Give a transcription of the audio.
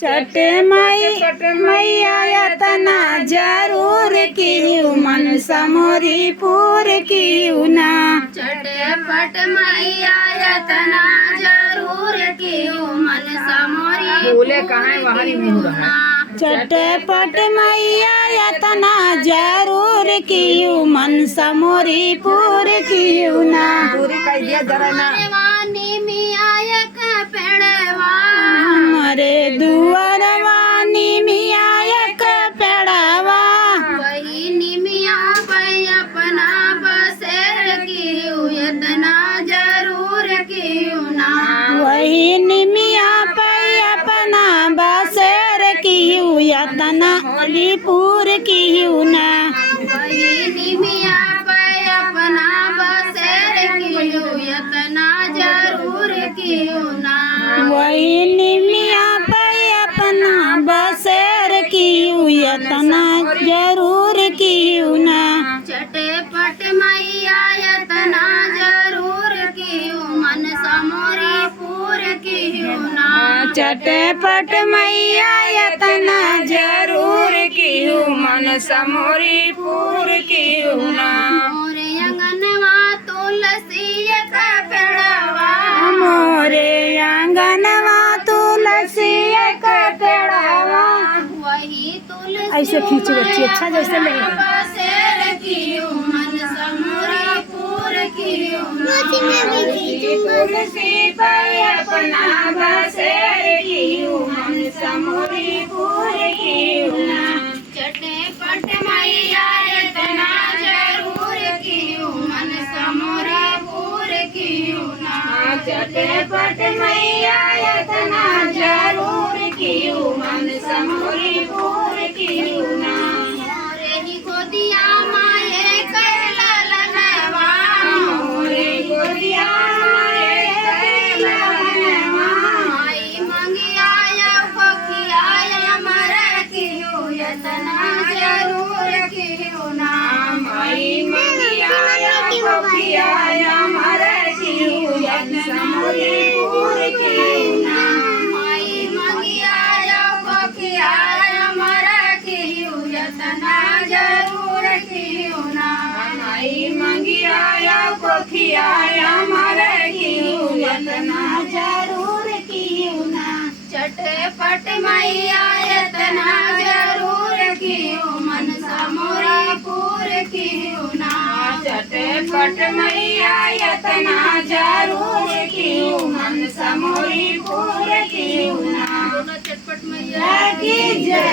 चट मैया यतना जरूर की मन समोरी पूर की ना। चटपट मैया यतना जरूर की मन समोरी बोले कहाँ है वहाँ नहीं मुँह रहा। चटपट मैया यतना जरूर की मन समोरी पूर की ना। पूरी कह दिया जरा ना। वानी मिया एक पेड़वा हमारे दुआरवानी मिया एक पेड़वा वही निमिया पे अपना बसेर की यतना जरूर की ना। वही निमिया पे अपना बसेर की यतना हलीपुर की ना। वही निमिया पे अपना बसेर की यतना जरूर की ना। वही निमिया पे अपना बसेर की यतना जरूर की ना। चटपट मैया यतना जरूर की मन समोरी पूर की ना। चटपट मैया यतना जरूर की मन समोरी पूर की ना। मोरे अंगनवा तुलसी का पेड़वा मोरे आंगनवा तुलसी एक पेड़वा। वही तुलसी ऐसे खींच बच्ची अच्छा जैसे लगे। बसेर की मन समोरी पूर की ना। तुलसी पे अपना बसेर की मन समोरी पूर की ना। चटपट मैया यतना जरूर की मन समोरी पूर की ना। चटपट मैया यतना जरूर की मन समोरी पूर की ना। मोरे ही गोदिया माये कैला लनवा मोरे गोदिया माये कैलनवा। माई मंगिया या पखिया मर की यतना जरूर की ना। माई मंगिया पखिया मर की समोरी पूर की ना। माई मंगिया या पखिया मर की यतना जरूर की ना। माई मंगिया पखिया मर की यतना जरूर की ना। चटपट मैया यतना जरूर की मन समोरी पूर की ना। चटपट मैया यतना जरूर की मन समोरी पूर की ना। चटपट मैया की जय।